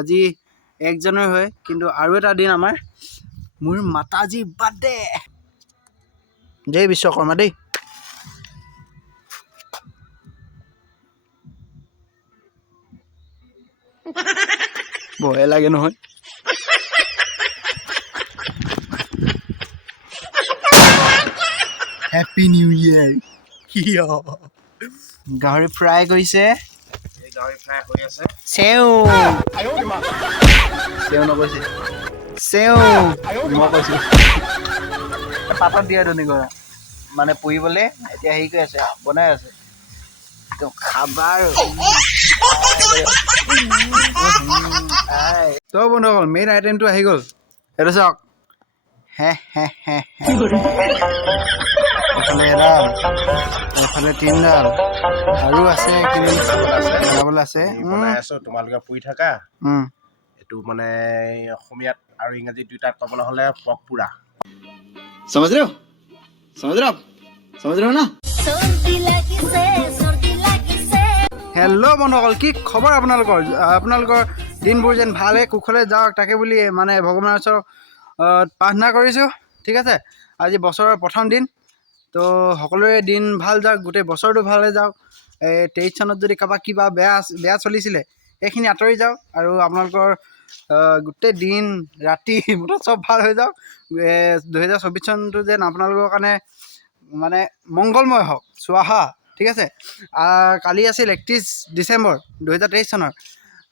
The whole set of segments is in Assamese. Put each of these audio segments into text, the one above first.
আজি 1 জানুৱাৰী হয়, কিন্তু আৰু এটা দিন আমাৰ মোৰ মাতাজী বাৰ্থডে। জয় বিশ্বকৰ্মা দেই। ভয় লাগে নহয়। হেপী নিউ ইয়াৰ। গাহৰি ফ্ৰাই কৰিছে। গাহৰি ফ্ৰাই হৈ আছে। চেও নকৈছে, চেও মই কৈছো পাতত দিয়া ধনী কৰা মানে পুৰিবলে এতিয়া হেৰি কৰি আছে, বনাই আছে খাবাৰ। তো বন্ধুসকল, মেইন আইটেমটো আহি গ'ল। এইটো চাওক, এফালে এডাল, এফালে 3ডাল, আৰু আছে বনাবলৈ আছে। বনাই আছো, তোমালোকে পুৰি থাকা। এইটো মানে অসমীয়াত আৰু ইংৰাজী দুইটাত ক'বলৈ হ'লে পক পুৰা। समझ रहे हो ना? হেল্ল' বন্ধুসকল, কি খবৰ আপোনালোকৰ দিনবোৰ যেন ভালে কুশলে যাওক তাকে বুলি মানে ভগৱানৰ ওচৰত প্ৰাৰ্থনা কৰিছোঁ। ঠিক আছে, আজি বছৰৰ প্ৰথম দিন, তো সকলোৰে দিন ভাল যাওক, গোটেই বছৰটো ভালে যাওক। 23 চনত যদি কাৰোবাৰ কিবা বেয়া চলিছিলে সেইখিনি আঁতৰি যাওক, আৰু আপোনালোকৰ গোটেই দিন ৰাতি চব ভাল হৈ যাওক। 2024 চনটো যেন আপোনালোকৰ কাৰণে মানে মংগলময় হওক, স্বাহা। ঠিক আছে, কালি আছিল 31 ডিচেম্বৰ 2023 চনৰ,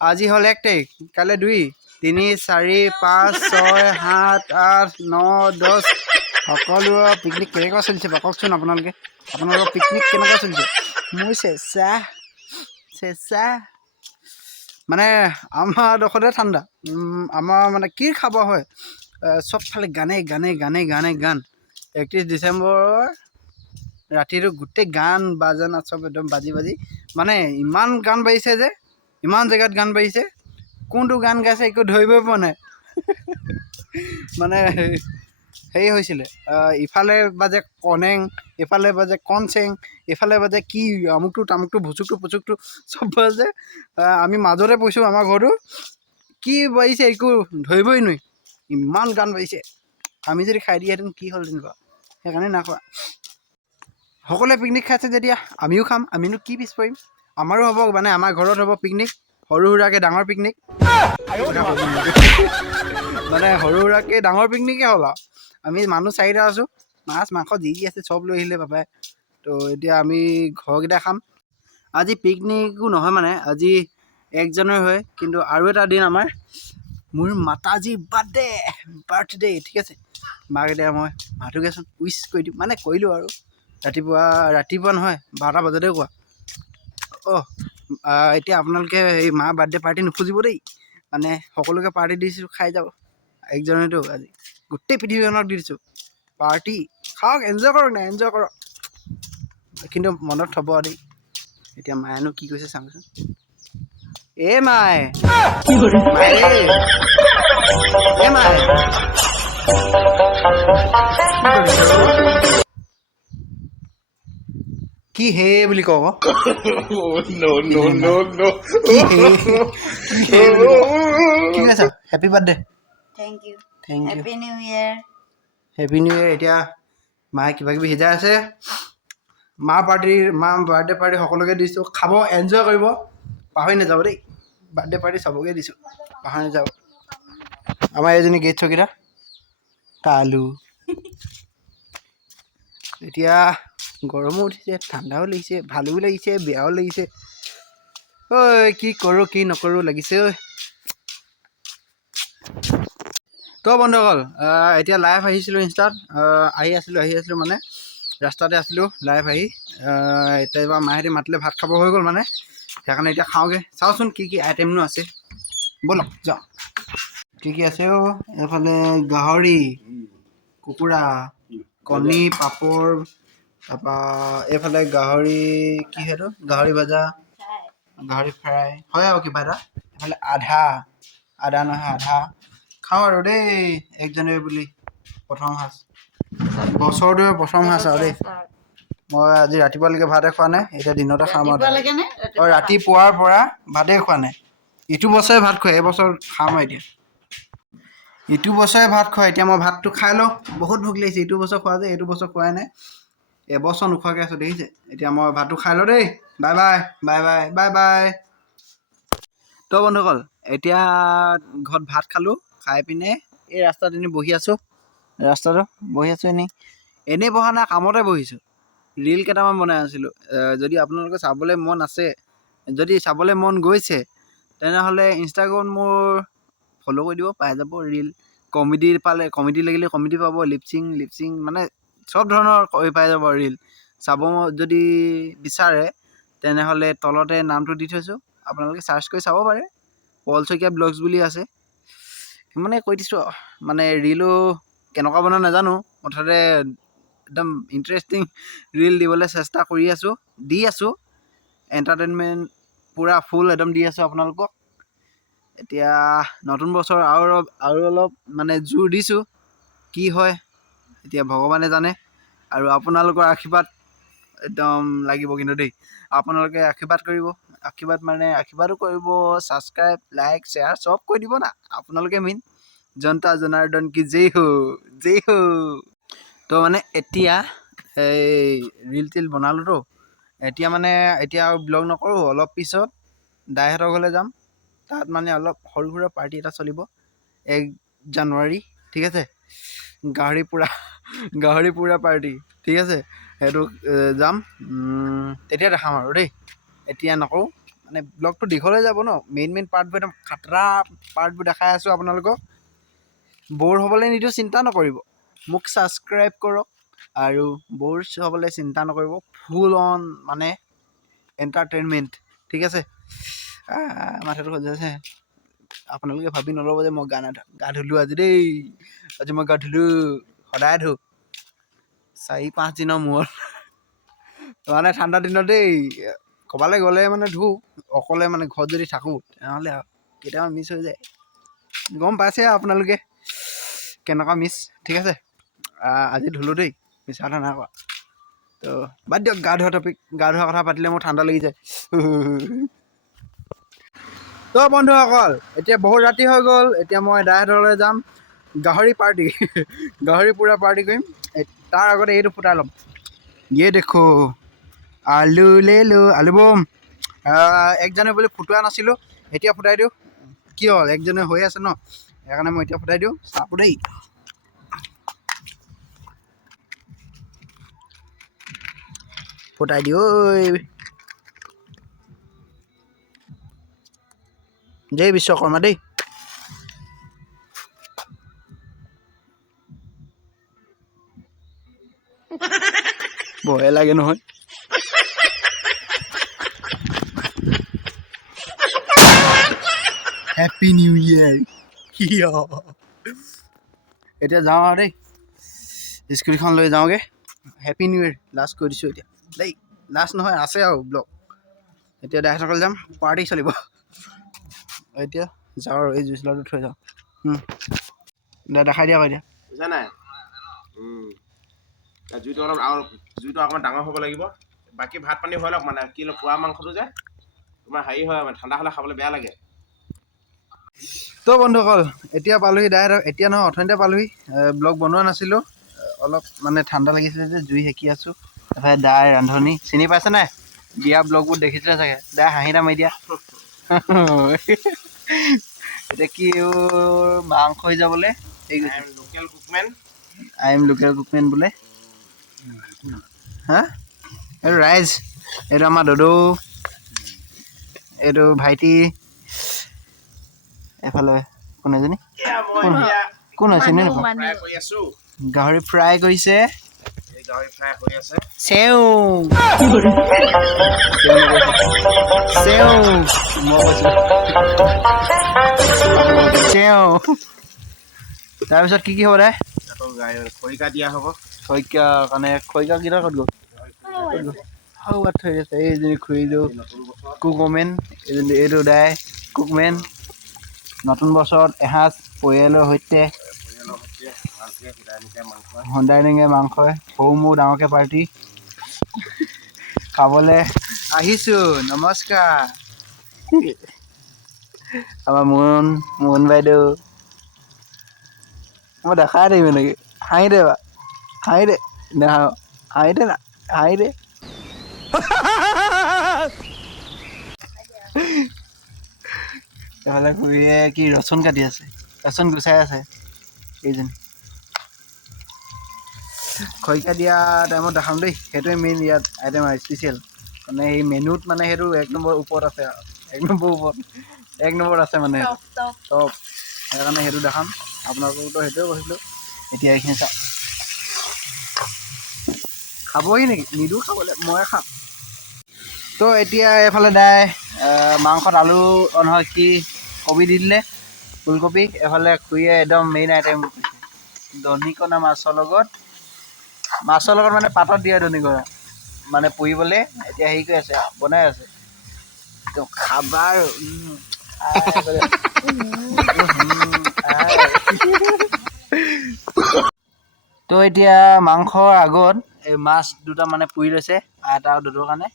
আজি হ'ল 1 তাৰিখ, কাইলৈ 2, 3, 4, 5, 6, 7, 8, 9, 10। সকলোৰে পিকনিক কেনেকুৱা চলিছে কওকচোন আপোনালোকৰ পিকনিক কেনেকুৱা চলিছে? মোৰ চেঁচা মানে আমাৰ ডোখৰতে ঠাণ্ডা। আমাৰ মানে কি খাব হয়, চবফালে গান। 31 ডিচেম্বৰৰ ৰাতিটো গোটেই গান বাজানা চব একদম বাজি মানে ইমান গান বাজিছে যে, ইমান জেগাত গান বাজিছে, কোনটো গান গাইছে একো ধৰিবই পৰা নাই। মানে হেৰি হৈছিলে, ইফালে বাজে কনেং, ইফালে বাজে কনচেং, ইফালে বাজে কি আমুকটো তামুকটো ভুচুকটো পুচুকটো চব বাজে। আমি মাজতে পৰিছোঁ, আমাৰ ঘৰটো কি বাজিছে একো ধৰিবই নোৱাৰি, ইমান গান বাজিছে। আমি যদি খাই দিয়াহেঁতেন কি হ'ল তেনেকুৱা, সেইকাৰণে নাখোৱা। সকলোৱে পিকনিক খাইছে যেতিয়া আমিও খাম, আমিনো কি পিছ পাৰিম। আমাৰো হ'ব, মানে আমাৰ ঘৰত হ'ব পিকনিক, সৰু সুৰাকৈ ডাঙৰ পিকনিক। মানে সৰু সুৰাকৈ ডাঙৰ পিকনিকে হ'ল আৰু। আমি মানুহ 4টা আছোঁ, মাছ মাংস যি আছে চব লৈ আহিলে পাপাই। তো এতিয়া আমি ঘৰকেইটা খাম। আজি পিকনিকো নহয়, মানে আজি 1 জানুৱাৰী হয়, কিন্তু আৰু এটা দিন আমাৰ মোৰ মাতাজী বাৰ্থডে। ঠিক আছে, মাক এতিয়া মই মাতোগৈচোন, উইচ কৰি দিওঁ, মানে কৰিলোঁ আৰু ৰাতিপুৱা নহয় 12টা বজাতে কোৱা। এতিয়া আপোনালোকে এই মা বাৰ্থডে পাৰ্টি নুখুজিব দেই, মানে সকলোকে পাৰ্টি দিছোঁ, খাই যাব। 1 জানুৱাৰীটো আজি গোটেই পৃথিৱীখনক দি দিছোঁ পাৰ্টি, খাওক, এনজয় কৰক, কিন্তু মনত থ'ব দেই। এতিয়া মায়েনো কি কৈছে চাওঁচোন। মায়ে কি হে বুলি কওঁ কি কৈছা? Happy birthday. Thank you. Thank you. Happy New Year. Happy New Year. এতিয়া মায়ে কিবা কিবি সিজাই আছে। মা বাৰ্থডে পাৰ্টি সকলোকে দিছোঁ, খাব, এনজয় কৰিব, পাহৰি নাযাব দেই। বাৰ্থডে পাৰ্টি চবকে দিছোঁ, পাহৰি নাযাব। আমাৰ এইজনী গেট চকীদাৰ কালু। এতিয়া গৰমো উঠিছে, ঠাণ্ডাও লাগিছে, ভালো লাগিছে, বেয়াও লাগিছে। ঐ কি কৰোঁ কি নকৰোঁ লাগিছে ঐ। তো বন্ধুসকল, এতিয়া লাইভ আহিছিলোঁ ইনষ্টাত, আহি আছিলোঁ মানে ৰাস্তাতে আছিলোঁ লাইভ আহি। এতিয়া মাহেঁতে মাতিলে ভাত খাব হৈ গ'ল, মানে সেইকাৰণে এতিয়া খাওঁগৈ। চাওঁচোন কি আইটেমনো আছে, ব'লক যাওঁ। কি আছে এইফালে গাহৰি, কুকুৰা, কণী, পাপৰ, তাৰপৰা এইফালে গাহৰি, কি সেইটো গাহৰি ভাজা, গাহৰি ফ্ৰাই হয় আৰু কিবা এটা, এইফালে আধা খাওঁ আৰু দেই। 1 জানুৱাৰী বুলি প্ৰথম সাঁজ, বছৰটোৱে প্ৰথম সাঁজ আৰু দেই। মই আজি ৰাতিপুৱালৈকে ভাতে খোৱা নাই, এতিয়া দিনতে খাম আৰু। ৰাতিপুৱাৰ পৰা ভাতেই খোৱা নাই, ইটো বছৰে ভাত খোৱা এইবছৰ খাম আৰু এতিয়া ইটো বছৰে ভাত খোৱা এতিয়া মই ভাতটো খাই লওঁ বহুত ভোক লাগিছে ইটো বছৰ খোৱা যে এইটো বছৰ খোৱাই নাই এবছৰ নোখোৱাকৈ আছোঁ দেখিছে এতিয়া মই ভাতটো খাই লওঁ দেই bye bye bye bye bye bye তো বন্ধুসকল এতিয়া ঘৰত ভাত খালোঁ খাই পিনে এই ৰাস্তাত এনেই বহি আছোঁ ৰাস্তাটো বহি আছোঁ এনেই বহা নাই কামতে বহিছোঁ ৰীল কেইটামান বনাই আছিলোঁ যদি আপোনালোকে চাবলৈ মন আছে যদি চাবলৈ মন গৈছে তেনেহ'লে ইনষ্টাগ্ৰামত মোৰ ফ'ল' কৰি দিব পাই যাব ৰীল কমেডি পালে কমেডি লাগিলে কমেডি পাব লিপচিং মানে চব ধৰণৰ পাই যাব ৰীল চাব যদি বিচাৰে তেনেহ'লে তলতে নামটো দি থৈছোঁ আপোনালোকে চাৰ্চ কৰি চাব পাৰে পল শইকীয়া ব্লগছ বুলি আছে মানে কৈ দিছোঁ মানে ৰীলো কেনেকুৱা বনাই নাজানো মুঠতে একদম ইণ্টাৰেষ্টিং ৰীল দিবলৈ চেষ্টা কৰি আছোঁ দি আছোঁ এণ্টাৰটেইনমেণ্ট পূৰা ফুল একদম দি আছোঁ আপোনালোকক এতিয়া নতুন বছৰ আৰু অলপ মানে জোৰ দিছোঁ কি হয় এতিয়া ভগৱানে জানে আৰু আপোনালোকৰ আশীৰ্বাদ একদম লাগিব কিন্তু দেই আপোনালোকে আশীৰ্বাদ কৰিব আশীৰ্বাদো কৰিব ছাবস্ক্ৰাইব লাইক শ্বেয়াৰ চব কৰি দিব না আপোনালোকে মেইন জনতা জনাৰ্দন কি জয় হো তো মানে এতিয়া এই ৰীল তিল বনালোতো এতিয়া আৰু ব্লগ নকৰোঁ অলপ পিছত দাইহঁতৰ ঘৰলৈ যাম তাত মানে অলপ সৰু সুৰা পাৰ্টি এটা চলিব 1 জানুৱাৰী ঠিক আছে গাহৰি পুৰা পাৰ্টি ঠিক আছে সেইটো যাম তেতিয়া দেখাম আৰু দেই এতিয়া নকৰোঁ মানে ব্লগটো দীঘল হৈ যাব ন মেইন পাৰ্টবোৰ একদম খাতৰা পাৰ্টবোৰ দেখাই আছোঁ আপোনালোকক ব'ৰ হ'বলৈ নিদিওঁ চিন্তা নকৰিব মোক ছাবস্ক্ৰাইব কৰক আৰু ব'ৰ হ'বলৈ চিন্তা নকৰিব ফুল অন মানে এণ্টাৰটেইনমেণ্ট ঠিক আছে মাথাটো সজাইছে আপোনালোকে ভাবি নল'ব যে মই গা ধুলোঁ আজি মই গা ধুলোঁ সদায় ধুওঁ 4-5 দিনৰ মূৰত মানে ঠাণ্ডা দিনত দেই ক'ৰবালৈ গ'লে মানে ধুওঁ অকলে মানে ঘৰত যদি থাকোঁ তেনেহ'লে কেতিয়াবা মিছ হৈ যায় গম পাইছে আপোনালোকে কেনেকুৱা মিছ ঠিক আছে আজি ধুলোঁ দেই মিছা কথা নাই কোৱা তো বাদ দিয়ক গা ধোৱা কথা পাতিলে মোৰ ঠাণ্ডা লাগি যায় তো বন্ধুসকল এতিয়া বহুত ৰাতি হৈ গ'ল এতিয়া মই দাইহঁতলৈ যাম গাহৰি পুৰা পাৰ্টি কৰিম তাৰ আগতে এইটো ফুটাই ল'ম দেখো আলু আলু বম 1 জানুৱাৰী বুলি ফুটোৱা নাছিলোঁ এতিয়া ফুটাই দিওঁ কি হ'ল 1 জানুৱাৰী হৈ আছে ন সেইকাৰণে মই এতিয়া ফুটাই দিওঁ চাপো দেই ফুটাই দিওঁ জয় বিশ্বকৰ্মা দেই ভয়ে লাগে নহয় হেপী নিউ ইয়েৰ এতিয়া যাওঁ আৰু দেই স্কুটিখন লৈ যাওঁগৈ হেপী নিউ ইয়েৰ লাষ্ট কৰি দিছোঁ এতিয়া দেই লাষ্ট নহয় আছে আৰু ব্লগ এতিয়া দাইহঁতৰ যাম পাৰ্টি চলিব এতিয়া যাওঁ আৰু এই জুইচ লাইটটো থৈ যাওঁ দেখাই দিয়া এতিয়া বুজা নাই জুইটো অকণমান ডাঙৰ হ'ব লাগিব বাকী ভাত পানী হৈ লওক মানে কি পোৱা মাংসটো যে তোমাৰ হেৰি হয় মানে ঠাণ্ডা হ'লে খাবলৈ বেয়া লাগে তো বন্ধুসকল এতিয়া পালোহি দাইহঁতক এতিয়া নহয় অথনিতে পালোহি ব্লগ বনোৱা নাছিলোঁ অলপ মানে ঠাণ্ডা লাগিছিলে যে জুই সেকি আছোঁ তাৰপৰা দাই ৰান্ধনি চিনি পাইছে নাই দিয়া ব্লগবোৰ দেখিছিলে চাগে দাই হাঁহি এটা মাৰি দিয়া এতিয়া কি মাংস হৈ যাবলৈ আই এম লোকেল কুকমেন বোলে হা এইটো ৰাইজ এইটো আমাৰ দদৌ এইটো ভাইটি এফালে কোন এজনী কোন হৈছে নে গাহৰি ফ্ৰাই কৰিছে চেও তাৰপিছত কি হ'ব দে খৰিকা দিয়া হ'ব খৰিকা কাৰণে খৰিকা কেইটা ক'ত গ'ল থৈ আছে এইজনী খুৰীলোঁ কুকমেন এইটো দাই কুকমেন নতুন বছৰত এসাঁজ পৰিয়ালৰ সৈতে সন্ধাই নেঙে মাংস সৰু মোৰ ডাঙৰকৈ পাৰ্টি খাবলৈ আহিছোঁ নমস্কাৰ আমাৰ মোহন বাইদেউ মই দেখাই দিম নেকি হাঁহি দে বা হাঁহি দে নেহাঁ হাঁহি দে না হাঁহি দে এফালে খুৰীয়ে কি ৰচুন কাটি আছে ৰচুন গুচাই আছে এইজনী খৰিকা দিয়া টাইমত দেখাম দেই সেইটোৱে মেইন ইয়াত আইটেম আৰু স্পেচিয়েল মানে এই মেনুত মানে সেইটো 1 নম্বৰ ওপৰত আছে আৰু 1 নম্বৰ ওপৰত 1 নম্বৰত আছে মানে টপ সেইকাৰণে সেইটো দেখাম আপোনালোককতো সেইটোৱে কৈছিলোঁ এতিয়া এইখিনি চাওক খাবহি নেকি নিদিওঁ খাবলৈ ময়ে খাম তো এতিয়া এইফালে দাই মাংসত আলু নহয় কি কবি দি দিলে ফুলকবি এফালে খুৰীয়ে একদম মেইন আইটেম দনিকণা মাছৰ লগত মানে পাতত দিয়া দনিকণা মানে পুৰিবলৈ এতিয়া হেৰি কৰি আছে বনাই আছে তো খাবা আৰু তো এতিয়া মাংসৰ আগত এই মাছ দুটা মানে পুৰি লৈছে এটা আৰু দুটোৰ কাৰণে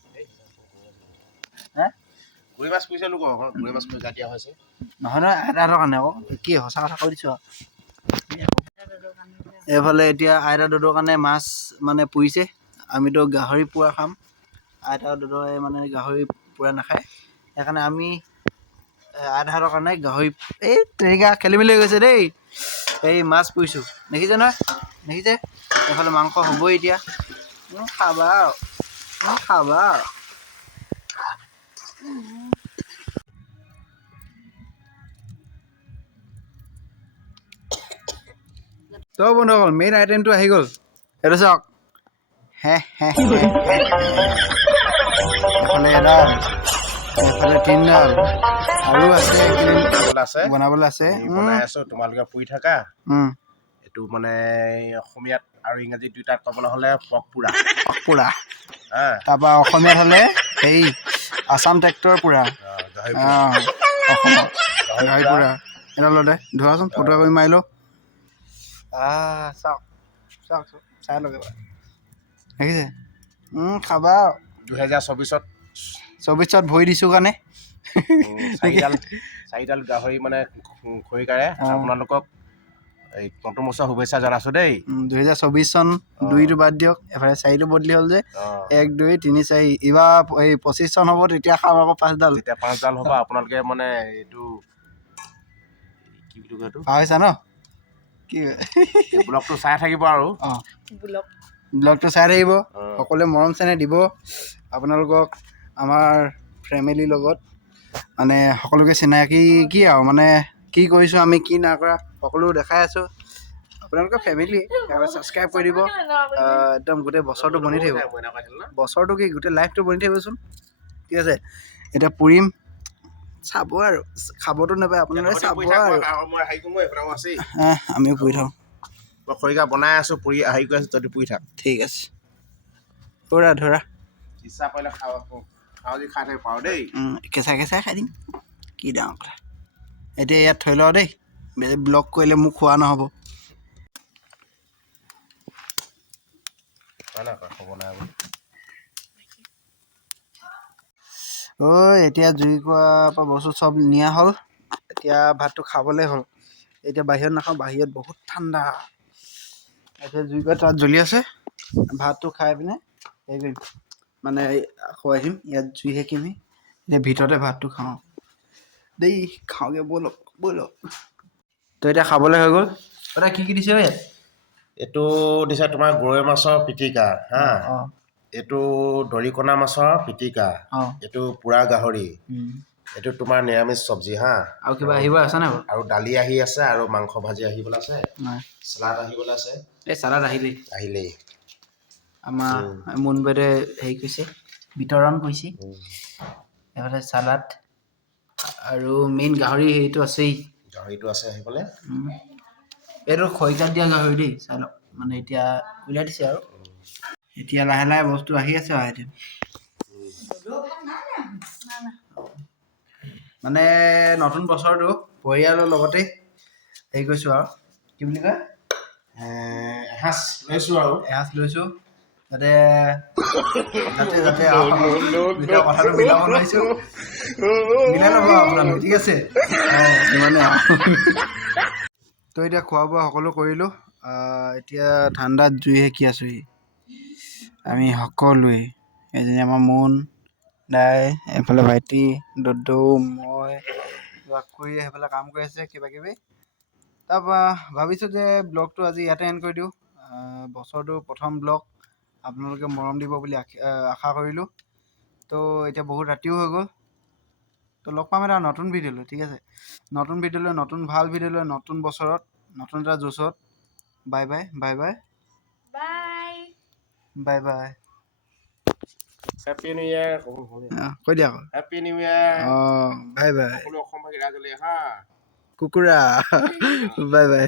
গৰৈ মাছ পুৰিছে লোক গৰৈ মাছ পুৰি দিয়া হৈছে নহয় নহয় আইতাহঁতৰ কাৰণে আকৌ কি সঁচা কথা কৈ দিছোঁ আৰু এইফালে এতিয়া আইতা দুটোৰ কাৰণে মাছ মানে পুৰিছে আমিতো গাহৰি পোৰা খাম আইতা দুটোৱে মানে গাহৰি পোৰা নাখায় সেইকাৰণে আমি আইতাহঁতৰ কাৰণে গাহৰি এই তেনেকৈ খেলি মেলি হৈ গৈছে দেই এই মাছ পুৰিছোঁ দেখিছে নহয় দেখিছে এইফালে মাংস হ'বই এতিয়া খাবা খাবা তো বন্ধুসকল মেইন আইটেমটো আহি গ'ল এইটো চাওক এফালে এডাল এফালে 3ডাল আৰু আছে বনাবলৈ আছে বনাই আছো তোমালোকে পুৰি থাকা এইটো মানে অসমীয়াত আৰু ইংৰাজী দুইটাত ক'বলৈ হ'লে পক পোৰা তাৰপৰা অসমীয়াত হ'লে হেৰি আছাম ট্ৰেক্টৰ পোৰা অসমত গাহৰি পোৰা এডালতে ধৰাচোন ফটো কৰি মাৰি লওঁ চাওক চাওক চাই লওক এবাৰ দেখিছে খাবা 2024 ভৰি দিছোঁ কাৰণে চাৰিডাল গাহৰি মানে খৰিকাৰে আপোনালোকক এই নতুন বছৰ শুভেচ্ছা জনাইছোঁ দেই 2024 চন 2টো বাদ দিয়ক এফালে 4টো বদলি হ'ল যে 1 2 3 4 এইবাৰ এই 25 চন হ'ব তেতিয়া খাম আকৌ 5ডাল যেতিয়া 5ডাল হ'ব আপোনালোকে মানে এইটো কি বুলি কয় এইটো পাহৰিছা ন কি ব্লগটো চাই থাকিব আৰু ব্লগটো চাই থাকিব সকলোৱে মৰম চেনেহ দিব আপোনালোকক আমাৰ ফেমিলিৰ লগত মানে সকলোকে চিনাকি কি আৰু মানে কি কৰিছোঁ আমি কি নাই কৰা সকলো দেখাই আছোঁ আপোনালোকৰ ফেমিলি ছাবস্ক্ৰাইব কৰি দিব একদম গোটেই বছৰটো বনি থাকিব বছৰটো কি গোটেই লাইফটো বনি থাকিবচোন ঠিক আছে এতিয়া পুৰিম চাব আৰু খাবতো নাপায় আপোনালোকে চাব আৰু আমিও পুৰি থাকোঁ মই খৰিকা বনাই আছোঁ পুৰি হেৰি কৰি আছোঁ তহঁতি পুৰি থাক ঠিক আছে ধৰা ইচ্ছা কৰিলে খাওঁ যদি খাই থাকিব পাৰোঁ দেই কেঁচাই খাই দিম কি ডাঙৰ কথা এতিয়া ইয়াত থৈ লওঁ দেই ব্লগ কৰিলে মোক খোৱা নহ'ব এতিয়া জুই কোৱাৰ পৰা বস্তু চব নিয়া হ'ল এতিয়া ভাতটো খাবলৈ হ'ল এতিয়া বাহিৰত নাখাওঁ বাহিৰত বহুত ঠাণ্ডা এতিয়া জুই কোৱা তাত জ্বলি আছে ভাতটো খাই পিনে হেৰি কৰিম মানে আকৌ আহিম ইয়াত জুই সেকিমহি এতিয়া ভিতৰতে ভাতটো খাওঁ দেই খাওঁগৈ ব'লক তো এতিয়া খাবলৈ হৈ গ'ল তই কি দিছে ইয়াত এইটো দিছে তোমাৰ গৰৈ মাছৰ পিটিকা হা এইটো দৰিকণা মাছৰ পিটিকা এইটো পোৰা গাহৰি এইটো তোমাৰ নিৰামিষ চব্জি হা আৰু কিবা আহিব আছে নাই আৰু দালি আহি আছে আৰু মাংস ভাজি আহিবলৈ আছে চালাড আহিবলৈ আছে এই চালাড আহিলেই আমাৰ মোহন বাইদেৱে হেৰি কৰিছে বিতৰণ কৰিছে এইফালে চালাড আৰু মেইন গাহৰি হেৰিটো আছেই গাহৰিটো আছে আহিবলৈ এইটো খৰিকাত দিয়া গাহৰি দেই চাই লওক মানে এতিয়া উলিয়াই দিছে আৰু এতিয়া লাহে লাহে বস্তু আহি আছে আৰু আইটেম মানে নতুন বছৰটো পৰিয়ালৰ লগতে হেৰি কৰিছোঁ আৰু কি বুলি কয় এসাঁজ লৈছোঁ যাতে যাতে যেতিয়া কথাটো মিলাব নোৱাৰিছোঁ মিলাই ল'ব আপোনালোকে ঠিক আছে ইমানে তো এতিয়া খোৱা বোৱা সকলো কৰিলোঁ এতিয়া ঠাণ্ডাত জুই সেকি আছোঁহি আমি সকলোৱে এজনী আমাৰ মোন দাই এইফালে ভাইটি ডুডু মই খুৰীয়ে সেইফালে কাম কৰি আছে কিবা কিবি তাৰপৰা ভাবিছোঁ যে ব্লগটো আজি ইয়াতে এণ্ড কৰি দিওঁ বছৰটো প্ৰথম ব্লগ আপোনালোকে মৰম দিব বুলি আশা কৰিলোঁ তো এতিয়া বহুত ৰাতিও হৈ গ'ল তো লগ পাম এটা নতুন ভিডিঅ' লৈ ঠিক আছে নতুন ভিডিঅ' লৈ নতুন ভাল ভিডিঅ' লৈ নতুন বছৰত নতুন এটা জোচত bye bye bye bye bye bye happy new ইয়াৰ কৈ দিয়া আকৌ হেপী নিউ ইয়াৰ অঁ বাই বাই সকলো অসমবাসী ৰাজলে হা কুকুৰা বাই বাই